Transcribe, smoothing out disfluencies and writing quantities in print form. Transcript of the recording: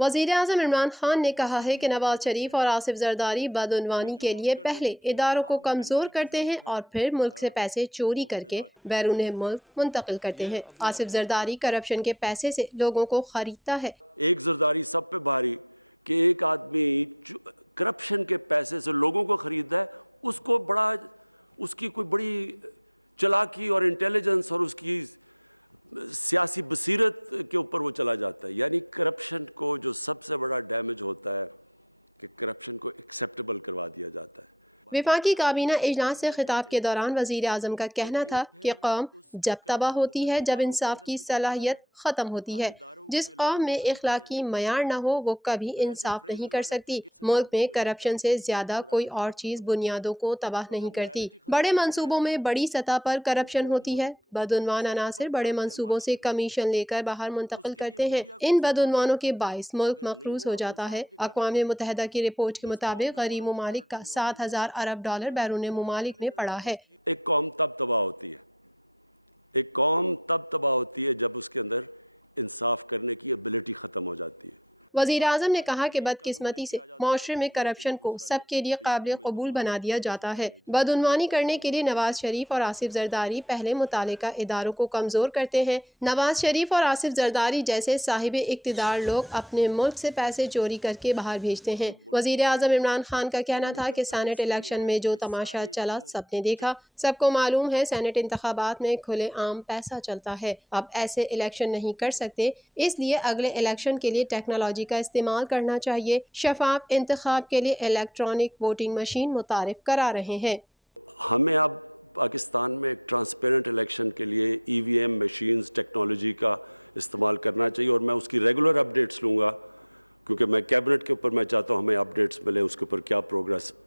وزیر اعظم عمران خان نے کہا ہے کہ نواز شریف اور آصف زرداری بدعنوانی کے لیے پہلے اداروں کو کمزور کرتے ہیں اور پھر ملک سے پیسے چوری کر کے بیرون ملک منتقل کرتے ہیں۔ آصف زرداری کرپشن کے پیسے سے لوگوں کو خریدتا ہے۔ سیاسی بصیرت کے اوپر وہ چلا جاتا ہے، یعنی کرپشن کو جو سب سے بڑا ڈیمیج ہوتا ہے کرپشن کو ایکسیپٹ کرنے والا۔ وفاقی کابینہ اجلاس سے خطاب کے دوران وزیر اعظم کا کہنا تھا کہ قوم جب تباہ ہوتی ہے جب انصاف کی صلاحیت ختم ہوتی ہے۔ جس قوم میں اخلاقی معیار نہ ہو وہ کبھی انصاف نہیں کر سکتی۔ ملک میں کرپشن سے زیادہ کوئی اور چیز بنیادوں کو تباہ نہیں کرتی۔ بڑے منصوبوں میں بڑی سطح پر کرپشن ہوتی ہے۔ بدعنوان عناصر بڑے منصوبوں سے کمیشن لے کر باہر منتقل کرتے ہیں۔ ان بدعنوانوں کے باعث ملک مقروض ہو جاتا ہے۔ اقوام متحدہ کی رپورٹ کے مطابق غریب ممالک کا 7,000 ارب ڈالر بیرون ممالک میں پڑا ہے۔ وزیر اعظم نے کہا کہ بدقسمتی سے معاشرے میں کرپشن کو سب کے لیے قابل قبول بنا دیا جاتا ہے۔ بدعنوانی کرنے کے لیے نواز شریف اور آصف زرداری پہلے متعلقہ اداروں کو کمزور کرتے ہیں۔ نواز شریف اور آصف زرداری جیسے صاحب اقتدار لوگ اپنے ملک سے پیسے چوری کر کے باہر بھیجتے ہیں۔ وزیر اعظم عمران خان کا کہنا تھا کہ سینٹ الیکشن میں جو تماشا چلا سب نے دیکھا۔ سب کو معلوم ہے سینٹ انتخابات میں کھلے عام پیسہ چلتا ہے۔ اب ایسے الیکشن نہیں کر سکتے، اس لیے اگلے الیکشن کے لیے ٹیکنالوجی کا استعمال کرنا چاہیے۔ شفاف انتخاب کے لیے الیکٹرانک ووٹنگ مشین متعارف کرا رہے ہیں۔ ہمیں اب پاکستان میں ٹرانسپیرنٹ الیکشن کے لیے EVM مشین ٹیکنالوجی کا استعمال کرنا چاہیے اور میں اس کی ریگولر اپڈیٹس لوں گا کیونکہ میں کیبنٹ کے اوپر میں چاہتا ہوں میں اپڈیٹس ملے اس کے اوپر کیا پروگریس